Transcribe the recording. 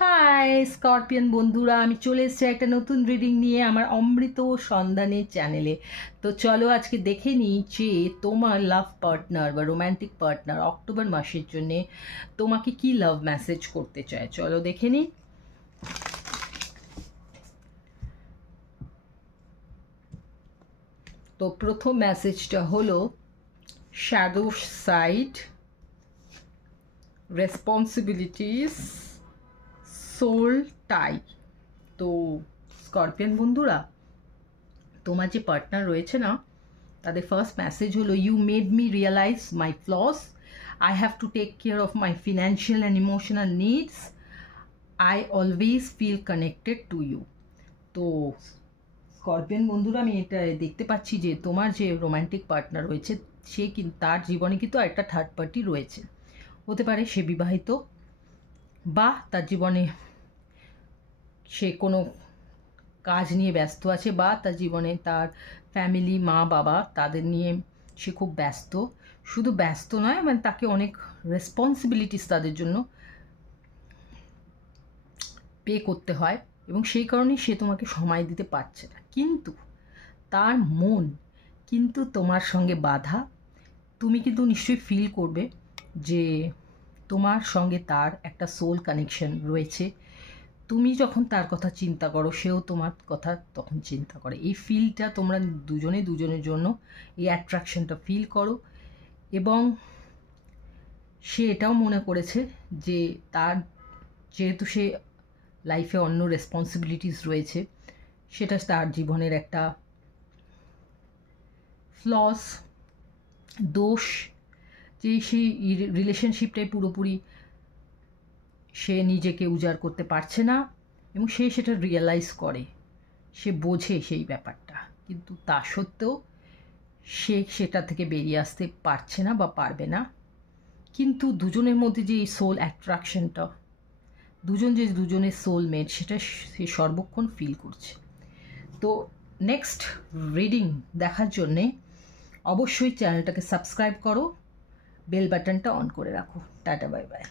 High scorpion বন্ধুরা, আমি চলে এসেছি একটা নতুন রিডিং নিয়ে আমার অমৃত সন্ধানের চ্যানেলে। তো চলো আজকে দেখে নিই যে তোমার লাভ পার্টনার বা রোম্যান্টিক পার্টনার অক্টোবর মাসের জন্যে তোমাকে কি লাভ মেসেজ করতে চায়। চলো দেখে নিই। তো প্রথম মেসেজটা হলো shadow side, responsibilities, soul tie. তো স্করপিয়ন বন্ধুরা, তোমার যে পার্টনার রয়েছে না, তাদের ফার্স্ট মেসেজ হলো you made me realise my flaws, I have to take care of my financial and emotional needs, I always feel connected to you. তো Scorpion বন্ধুরা, আমি এটা দেখতে পাচ্ছি যে তোমার যে রোম্যান্টিক পার্টনার রয়েছে সে কিন্তু তার জীবনে কিন্তু একটা থার্ড পার্টি রয়েছে। হতে পারে সে বিবাহিত, বা তার জীবনে সে কোনো কাজ নিয়ে ব্যস্ত আছে, বা তার জীবনে তার ফ্যামিলি, মা বাবা, তাদের নিয়ে সে খুব ব্যস্ত। শুধু ব্যস্ত নয়, মানে তাকে অনেক রেসপন্সিবিলিটিস তাদের জন্য পে করতে হয়, এবং সেই কারণেই সে তোমাকে সময় দিতে পারছে না। কিন্তু তার মন কিন্তু তোমার সঙ্গে বাঁধা। তুমি কিন্তু নিশ্চয়ই ফিল করবে যে তোমার সঙ্গে তার একটা সোল কানেকশন রয়েছে। তুমি যখন তার কথা চিন্তা করো, সেও তোমার কথা তখন চিন্তা করে। এই ফিলটা তোমরা দুজনের জন্য এই অ্যাট্রাকশনটা ফিল করো। এবং সে এটাও মনে করেছে যে তার যেহেতু সে লাইফে অন্য রেসপন্সিবিলিটিস রয়েছে, সেটা তার জীবনের একটা ফ্লস, দোষ, যে সেই রিলেশনশিপটাই পুরোপুরি সে নিজেকে উজাড় করতে পারছে না, এবং সে সেটা রিয়েলাইজ করে, সে বোঝে সেই ব্যাপারটা। কিন্তু তা সত্ত্বেও সে সেটা থেকে বেরিয়ে আসতে পারছে না বা পারবে না। কিন্তু দুজনের মধ্যে যে এই সোল অ্যাট্রাকশনটা, দুজনের সোলমেট, সেটা সে সর্বক্ষণ ফিল করছে। তো নেক্সট রিডিং দেখার জন্যে অবশ্যই চ্যানেলটাকে সাবস্ক্রাইব করো, বেল বাটনটা অন করে রাখো। Tata, bye bye.